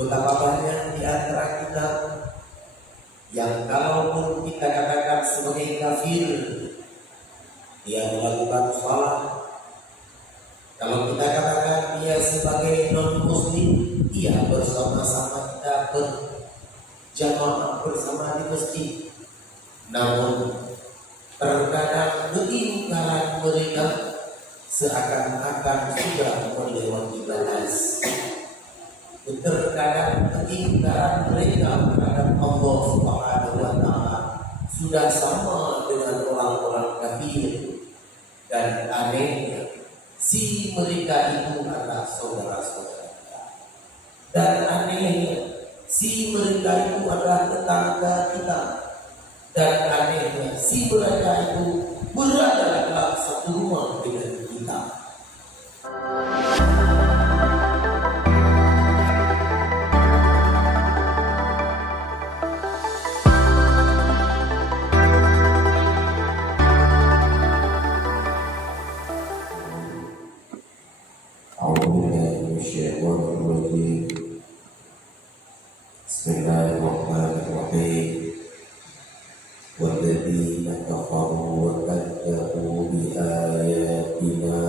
Betapa banyak di antara kita yang kalaupun kita katakan sebagai kafir, dia melakukan salah. Kalau kita katakan dia sebagai non-muslim, dia bersama-sama kita berjamaah bersama di masjid. Namun terkadang keingkaran mereka seakan-akan sudah melewati batas. Terkadang keingkaran mereka terhadap Allah Subhanahu wa Ta'ala sudah sama dengan orang-orang kafir. Dan anehnya, si mereka itu adalah saudara-saudara kita. Dan anehnya, si mereka itu adalah tetangga kita. Dan anehnya, si mereka itu berada dalam satu rumah dengan kita. Bismillahirrahmanirrahim. Walladzina kafaru wa kadzabu bi ayatina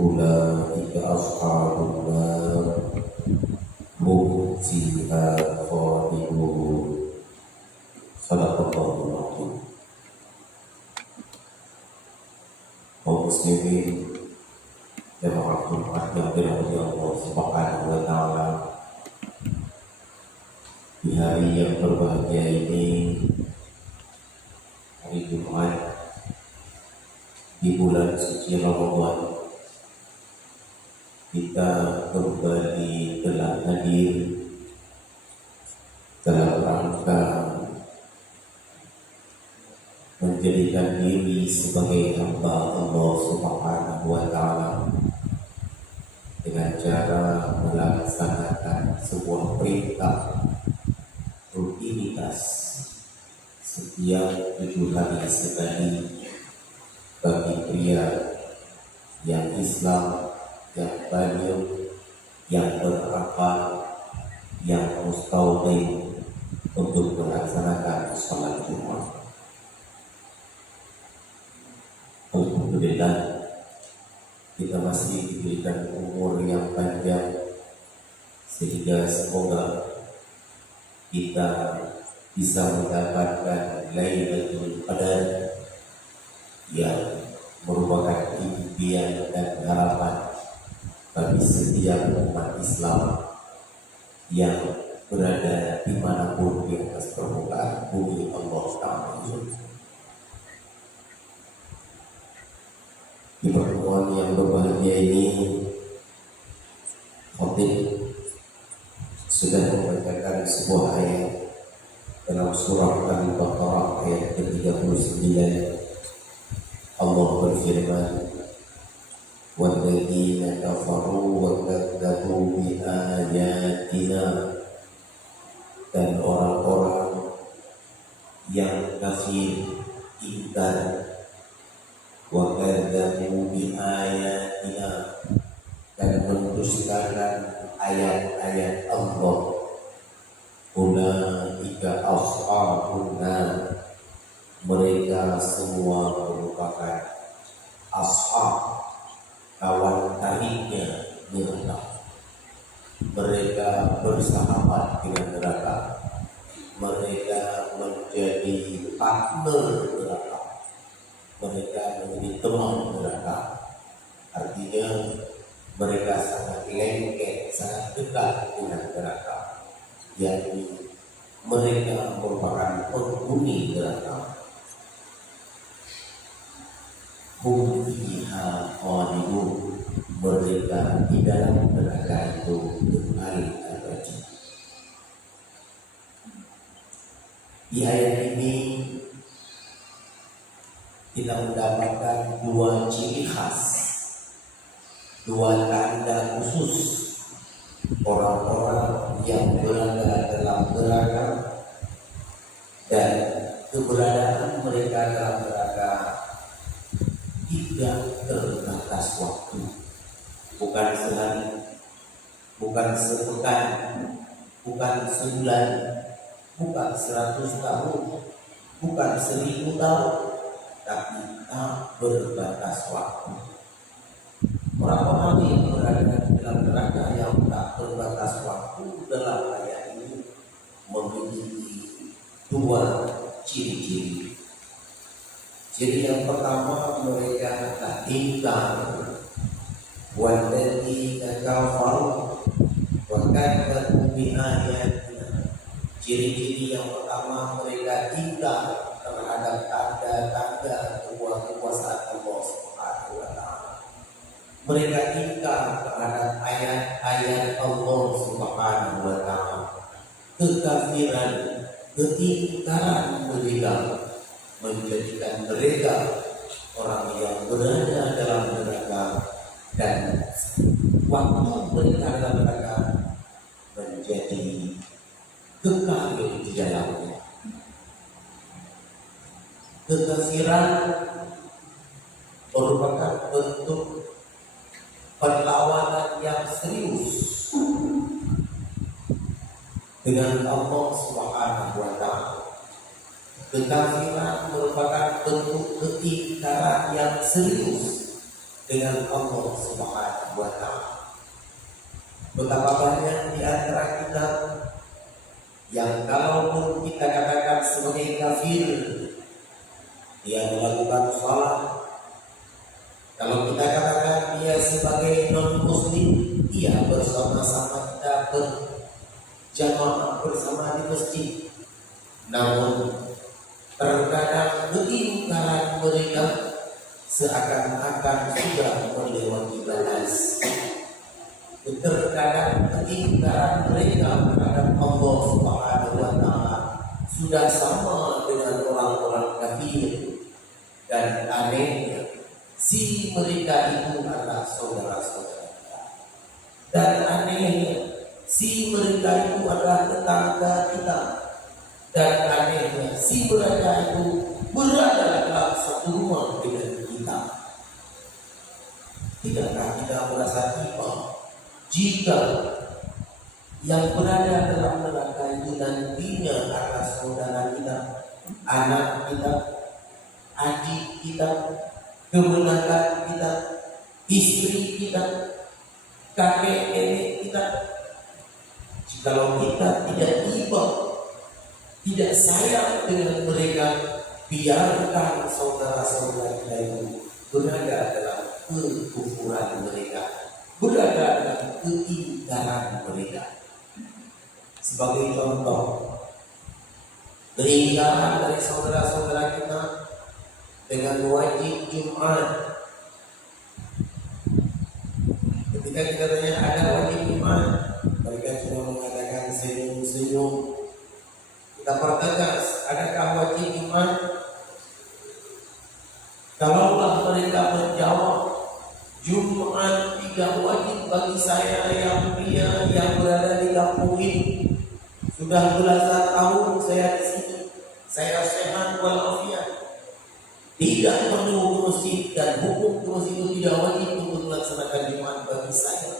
ulaika ashabun nar hum fiha khalidun. Shadaqallahul azim. Kaum muslimin jamaah Jumat yang dirahmati Allah Subhanahu wa Ta'ala, di hari yang berbahagia ini, hari Jumat di bulan suci Ramadan, kita kembali telah hadir dalam rangka menjadikan diri sebagai hamba Allah Subhanahu wa Ta'ala dengan cara melaksanakan sebuah perintah rutinitas setiap 7 hari sekali bagi pria yang Islam, yang balik, yang berakal, yang mustaqim untuk melaksanakan sholat Jumat. Alhamdulillah, kita masih diberikan umur yang panjang sehingga semoga kita bisa mendapatkan Lailatul Qadar yang merupakan impian dan harapan bagi setiap umat Islam yang berada dimanapun di atas permukaan bumi Allah Ta'ala. Di pertemuan yang berbahagia ini, khatib sudah membacakan sebuah ayat dalam surah Al-Baqarah ayat ke-39. Allah berfirman, walladzina kafaru wa kadzabu bi ayatina, dan orang-orang yang kafir, ingkar, wa kadzabu bi ayatina, dan mendustakan ayat-ayat Allah, ulaika ashabun nar, mereka semua merupakan ashab, kawan karibnya neraka. Mereka bersahabat dengan neraka, mereka menjadi partner neraka, mereka menjadi teman neraka. Artinya mereka sangat lengket, sangat dekat dengan neraka, yakni mereka merupakan penghuni neraka. Hum fiha khalidun, mereka di dalam neraka itu kekal abadi. Di ayat ini kita mendapatkan 2 ciri khas, 2 tanda khusus orang-orang yang berada dalam neraka, dan keberadaan mereka dalam neraka tidak terbatas waktu, bukan sehari, bukan sepekan, bukan sebulan, bukan 100 tahun, bukan 1000 tahun, tapi tak berbatas waktu. Orang-orang yang berada di dalam neraka yang tak berbatas waktu dalam ayat ini memiliki dua ciri-ciri. Ciri yang pertama, mereka tak ingkar waladina kafaru wa kadzabu bi ayatina. Ciri-ciri yang pertama, mereka ingkar terhadap tanda-tanda kekuasaan Allah Subhanahu wa taala. Mereka ingkar terhadap ayat-ayat Allah Subhanahu wa taala. Kekafiran, keingkaran mereka menjadikan mereka orang yang berada dalam neraka, dan waktu mereka dalam neraka menjadi kekal di dalamnya. Kekafiran merupakan bentuk perlawanan yang serius dengan Allah Subhanahu wa taala. Kekafiran merupakan bentuk keingkaran yang serius dengan Allah Subhanahu wa taala. Betapa banyak di antara kita yang kalaupun kita katakan sebagai kafir, dia melakukan salat. Kalau kita katakan dia sebagai non-muslim, dia bersama-sama kita berjamaah bersama di masjid. Namun terkadang keingkaran mereka seakan-akan sudah melewati batas. Terkadang keingkaran mereka terhadap Allah Subhanahu wa taala sudah sama dengan orang-orang kafir. Dan anehnya, si mereka itu adalah saudara-saudara kita. Dan anehnya, si mereka itu adalah tetangga kita. Dan anehnya, si mereka itu berada dalam satu rumah dengan kita. Tidakkah kita merasa tiba jika yang berada dalam neraka itu nantinya adalah saudara kita, anak kita, adik kita, kebenaran kita, istri kita, kakek nenek kita? Jikalau kita tidak tiba, tidak sayang dengan mereka, biarkan saudara-saudara kita itu berada dalam kekufuran mereka, berada dalam keingkaran mereka. Sebagai contoh, keingkaran dari saudara-saudara kita dengan wajib Jumat. Ketika kita tanya ada wajib Jumat, mereka cuma mengatakan senyum-senyum. Kita pertegas, adakah wajib Jumat? Kalaulah mereka menjawab, Jumat tidak wajib bagi saya yang mulia yang berada di kampung ini. Sudah belasan tahun saya di sini, saya sehat walafiat. Tidak perlu ke masjid dan hukum ke masjid itu tidak wajib untuk melaksanakan Jumat bagi saya.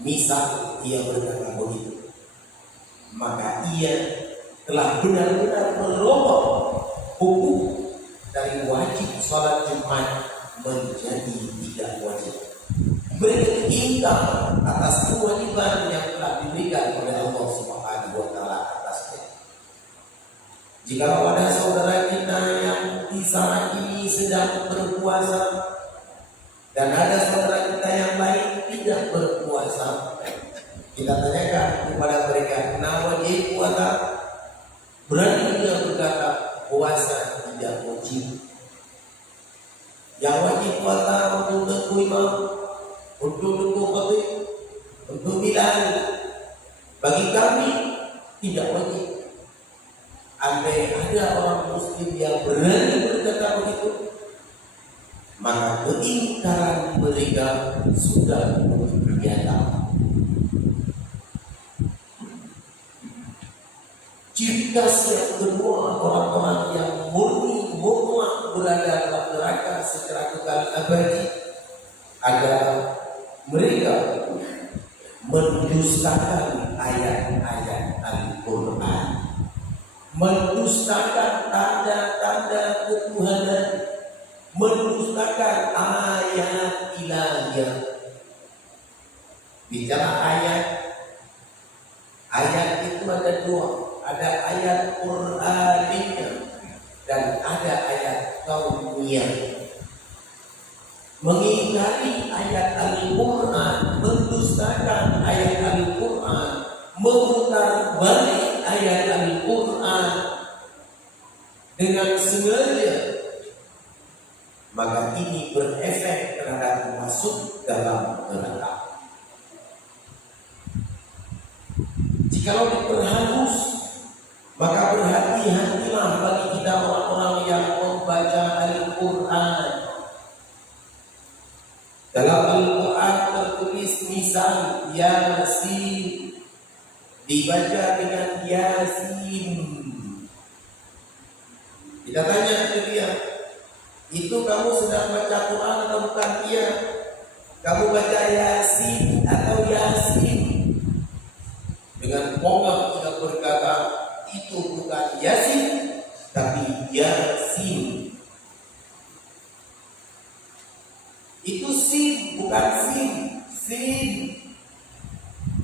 Misal ia berkata begitu, maka ia telah benar-benar merubah hukum dari wajib sholat Jumat menjadi tidak wajib. Mereka ingkar atas kewajiban yang telah diberikan oleh Allah Subhanahu wa taala atasnya. Jika ada saudara kita yang di saat ini sedang berpuasa dan ada saudara kita yang lain tidak berpuasa, kita tanyakan kepada mereka, "Nah, wajib puasa?" Berani dia berkata, puasa tidak wajib. Yang wajib puasa untuk tengku imam, untuk tengku khatib, untuk bilal. Bagi kami tidak wajib. Andai ada orang muslim yang berani berkata begitu, maka keingkaran mereka sudah biasa. Ciri khas yang kedua, orang-orang yang murni mutlak berada dalam neraka secara kekal abadi adalah mereka mendustakan ayat-ayat Al-Quran, mendustakan tanda-tanda ketuhanan, mendustakan ayat ilahiyah. Bicara ayat itu ada dua, ada ayat Qur'aniyah dan ada ayat kauniyah. Mengingkari ayat Al-Quran, mendustakan ayat Al-Quran, memutar balik ayat Al-Quran dengan sengaja, maka ini berefek terhadap masuk dalam neraka. Jikalau diperhalus, maka berhati-hatilah bagi kita orang-orang yang membaca Al-Quran. Dalam Al-Quran tertulis misal Yasin, dibaca dengan Yasin. Kita tanya ke dia, itu kamu sedang baca Quran atau bukan? Iya. Kamu baca Yasin atau Yasin? Dengan pola kita berkata, itu bukan Yasin, tapi Yasin. Itu sin, bukan sin. Sin.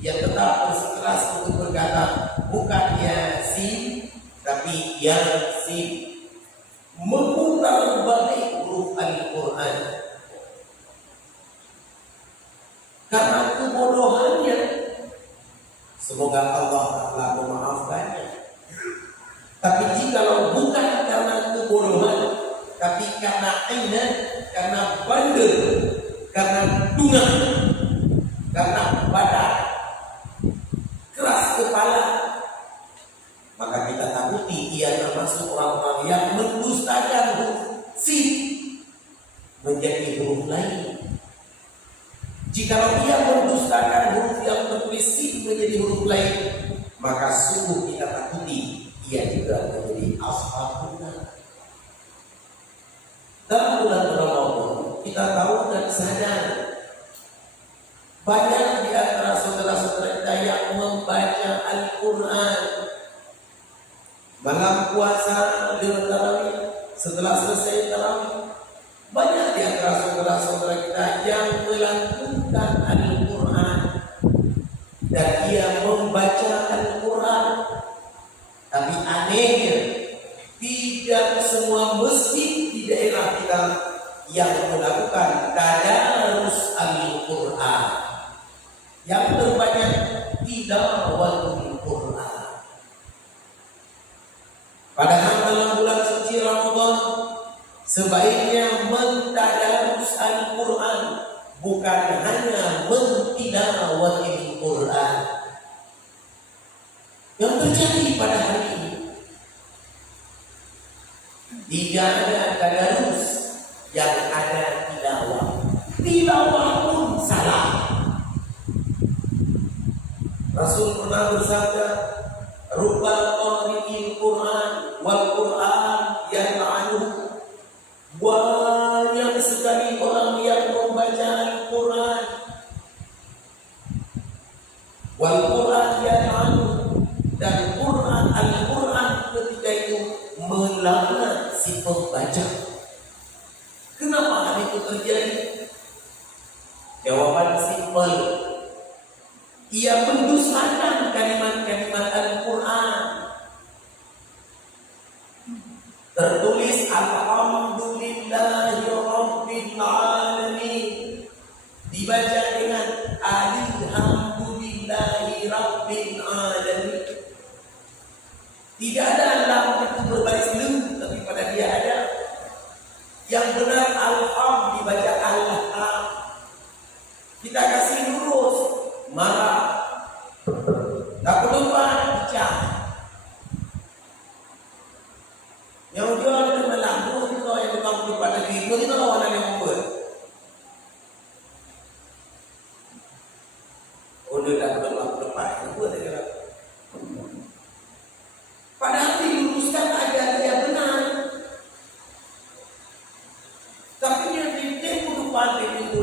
Yang tetap bersikeras untuk berkata, bukan Yasin, tapi Yasin. Memutar balik huruf Al-Quran. Karena kebodohannya, semoga Allah Ta'ala memaafkannya. Tapi jikalau bukan karena kebodohan, tapi karena inat, karena bandel, karena dungan, karena badan, keras kepala, maka kita takuti ia termasuk orang-orang yang mendustakan huruf sin menjadi huruf lain. Jikalau ia mendustakan huruf yang tertulis sin menjadi huruf lain, maka sungguh kita takuti ia juga menjadi ashabun nar. Dalam bulan Ramadan kita tahu dan sadar banyak di antara saudara-saudara kita yang membaca Al-Quran malam puasa di tarawih. Setelah selesai tarawih, banyak di antara saudara-saudara kita yang melantunkan Al-Quran dan ia membaca Al-Quran. Tapi anehnya, tidak semua masjid di daerah kita yang melakukan tadarus Al-Quran. Yang terbanyak tilawatul Quran. Padahal dalam bulan suci Ramadan sebaiknya mentadarus Al-Quran, bukan hanya mentilawatil Quran. Yang terjadi pada hari ini, tidak ada tadarus, yang ada tilawah. Tilawah pun salah. Rasul pernah bersabda, "Rubbal qari'il Quran wal Quran yal'anuhu." Banyak sekali orang yang membaca Al-Quran wal Quran yal'anuhu, dan Al-Quran ketika itu melaknat si pembaca. Kenapa hal itu terjadi? Jawaban simpel. Ia mendustakan kalimat-kalimat Al-Quran. Tertulis Alhamdulillahi Rabbil Alamin, dibaca dengan Alhamdulillahi Rabbil Alamin. Tidak ada lam itu berbaris lim, tapi pada dia ada. Yang benar Alham dibaca Alham. Kita kasih lurus, marah. Tak lupa pecah. Yang jual itu melampu itu yang tukang lupa lagi. Itu lawan yang membuat. Udah tak lupa itu buat aja. Padahal diluruskan agar dia benar. Tapi dia di tempo depan itu,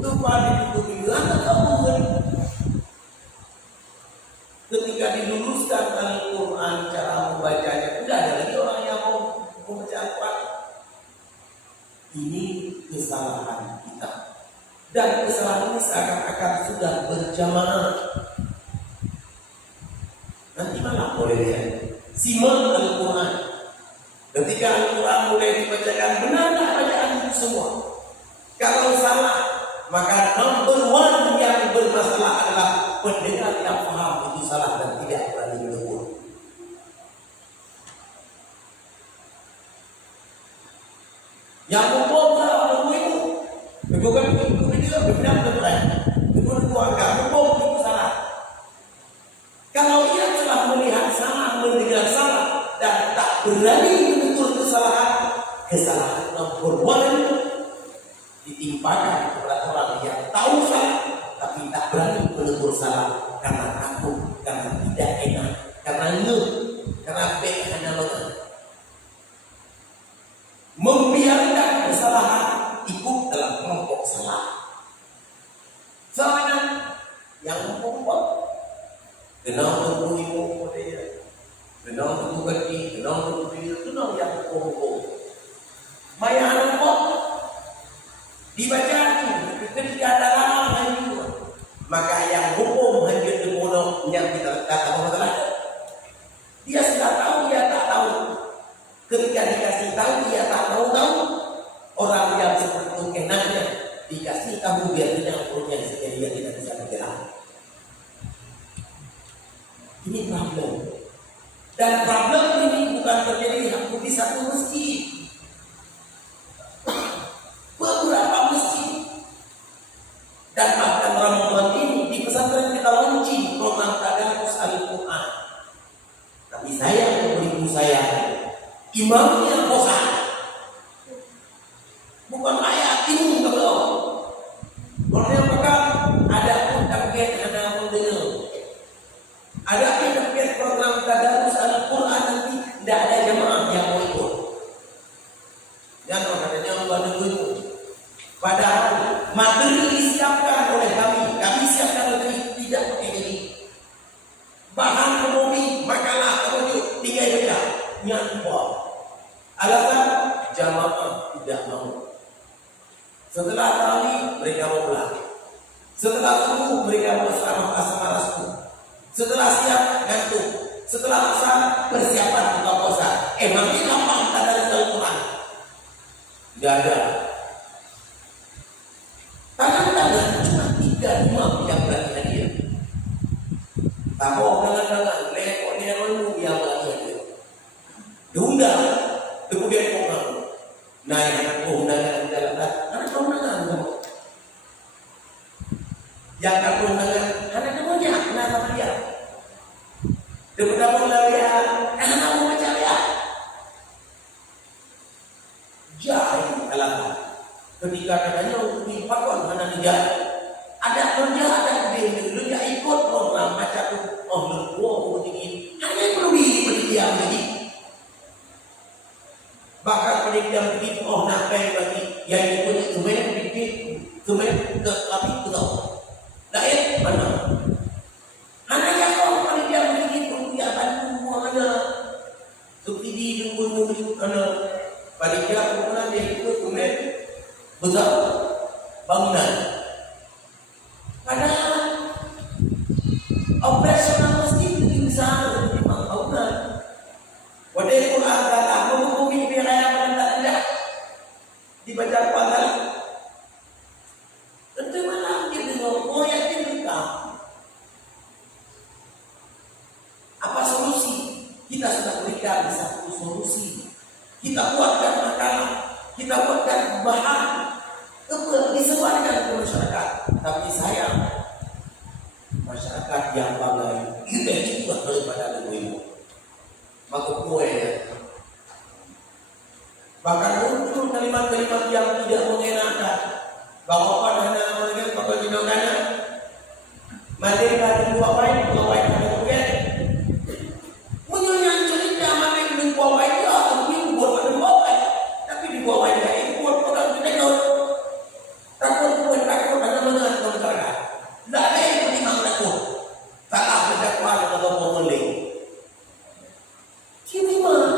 depan itu, anda tahu kan? sudah berjamaah. Nanti malam boleh lihat. Simak Al-Quran. Ketika Al-Quran mulai dibacakan, benar bacaan itu semua. Kalau salah, maka number one yang bermasalah adalah pendengar yang paham itu salah dan tidak berani menegur. Yang membongkar orang itu, bukan itu benar-benar itu agama itu salah. Kalau ia telah melihat salah, mendengar salah dan tak berani menegur kesalahan nomor one ditimpakan kepada orang yang tahu salah tapi tak berani menegur salah karena takut, karena tidak enak, karena karena hanya membiarkan kesalahan ikut dalam kelompok salah. Salahnya yang membuat kenal tentu dia, kenal tentu kaki, kenal tentu dia, kenal yang membuat. Maya anak dibaca ketika ada hanya maka yang hukum hanya dibunuh yang kita kata masalah. Dia sudah tahu, dia tak tahu. Ketika dikasih tahu, dia tak tahu. Orang yang seperti itu enaknya dikasih tahu biar tidak punya sehingga dia tidak bisa bergerak. Ini problem. Dan problem ini bukan terjadi di satu masjid. Beberapa masjid. Dan bahkan Ramadan ini di pesantren kita launching program tadarus Al-Quran. Tapi saya ibu saya imamnya bosan. Bukan ayat ini kalau orang apakah ada pun target ada mendengar. Ada target program tadarus Al-Quran nanti tidak ada jemaah yang mau ikut. Dan katanya Allah itu. Padahal materi disiapkan oleh kami siapkan materi tidak pakai ini. Bahan komodi, makalah komodi tinggal baca. Nyanyi. Alasan jamaah tidak mau. Setelah tali mereka mau pulang. Setelah tunggu mereka mau asmara subuh. Setelah siap ngantuk. Setelah asar persiapan buka puasa. Nanti kapan tadarus Al-Quran? Tidak ada. Tangan-tangan cuma 3 imam yang berani hadir. Tahu tangan-tangan lekok dia dulu yang berani hadir. Diundang, kemudian orang naik undangan dalam ada undangan. Yang tak undangan ada namanya, kenapa dia? Daripada dia, anak mau baca dia. Jahil alamat. Ketika katanya untuk dipakai mana dia ada kerja ada dia ikut program macam tu berbuah begini hanya perlu diam lagi bahkan pendidikan begitu nakai bagi yang ikut kemen ke api betul lain mana hanya kalau pendidikan begitu dia bantu mana subsidi tunggu anak pendidikan mana dia ikut kemen betul bangunan. Padahal operasional masjid itu bisa memang bangunan. Wadah Quran kata menghubungi wilayah mana ada dibaca Quran. Tentu mana kita mau yakin kita. Apa solusi? Kita sudah berikan satu solusi. Kita buatkan makanan, kita buatkan bahan. Disebarkan ke masyarakat. Tapi sayang masyarakat yang bangga itu juga daripada ibu maka kue ya. Bahkan muncul kalimat-kalimat yang tidak mengenakan bahwa pada mereka bakal dinokannya mereka dua baik menyanyi cerita mereka di bawah baik atau buat pada bawah baik tapi di bawah baik buat pada tidak takut ada mengenai masyarakat. Tidak ada yang beriman takut. Salah berdakwah atau memulai. Kini mah.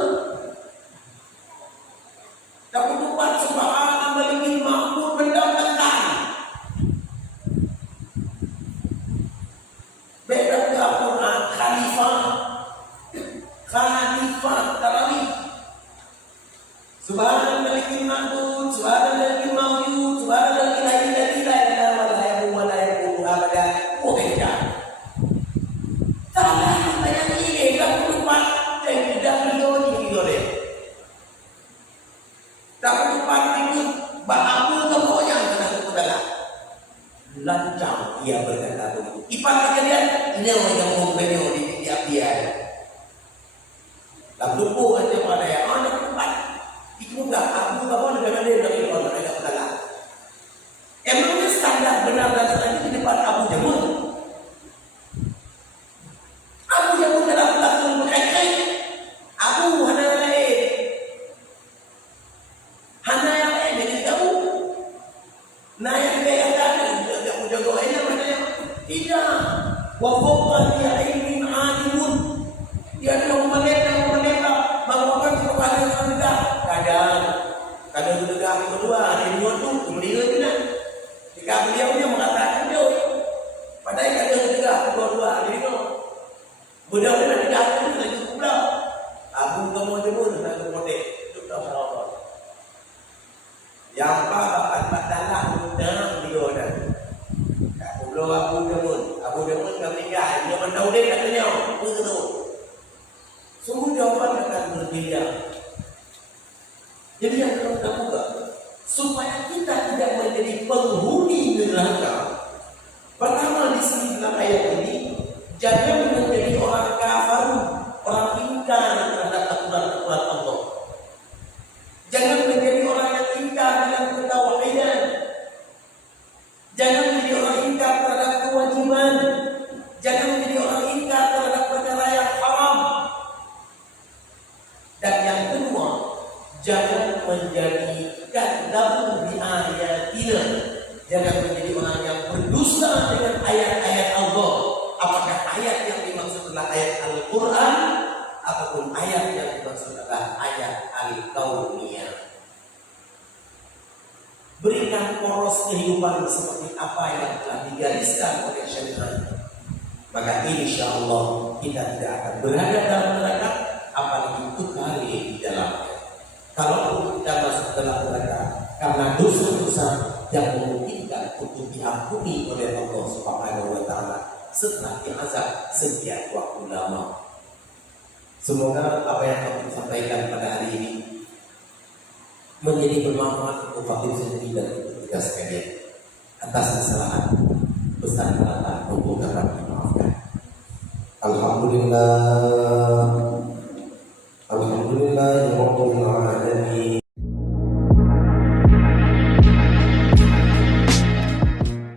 Dapat buat sembahan memiliki mampu benda-benda. saja. Salah yang ini kan lupa dan tidak beliau deh. Tak lupa itu bahamu kemonya kena kemudalah. Lancang ia berkata begitu. Ipan kalian ini orang yang mempunyai di tiap dia. Lalu buku aja pada yang anak tempat itu enggak aku bawa dengan dia dari orang yang kemudalah. Emangnya standar benar dan salah itu di depan Abu Jamun. Abu Jamun dalam belakang berkait-kait. Abu hana yang lain. Hana yang lain jadi tahu. Nah yang kaya tadi Abu Jamun ini mana yang tidak. Wafaqah dia ilmin alimun. Dia adalah memeleta melakukan kepada yang negara. Kadang negara kedua dia nyuatu kemudian tidak. Jika beliau mengatakan dia padahal kadang juga kedua-dua jadi no mudah-mudahan tidak akan lagi pula aku kamu jemur dan kemudian itu dah salah yang apa dalam mudah beliau dan kalau aku jemur kami dia mendaur dia katanya begitu semua jawapan akan berbeda. Jadi yang kita buka supaya kita tidak menjadi penghuni neraka. Pertama di sini dalam ayat ini, jangan menjadi orang kafir, orang ingkar terhadap aturan-aturan Allah. Jangan menjadi orang yang ingkar dengan ketauhidan. Jangan menjadi orang ingkar terhadap kewajiban. Jangan menjadi orang ingkar terhadap perkara yang haram. Dan yang kedua, jangan menjadi kadzdzab bi ayatina. Jangan menjadi orang yang berdusta dengan ayat-ayat Allah. Apakah ayat yang dimaksud adalah ayat Al-Quran ataupun ayat yang dimaksud adalah ayat Al-Kauniyah. Berikan poros kehidupan seperti apa yang telah digariskan oleh syariat. Maka insya Allah kita tidak akan berada dalam neraka, apalagi kekal di dalamnya. Kalau kita masuk dalam neraka karena dosa-dosa yang memungkinkan untuk diampuni oleh Allah Subhanahu wa taala setelah diazab sekian waktu lama. Semoga apa yang kami sampaikan pada hari ini menjadi bermanfaat untuk Fakir sendiri dan kita sekalian. Atas kesalahan besar kelatan untuk dapat dimaafkan. Alhamdulillah. Alhamdulillah Rabbil alamin.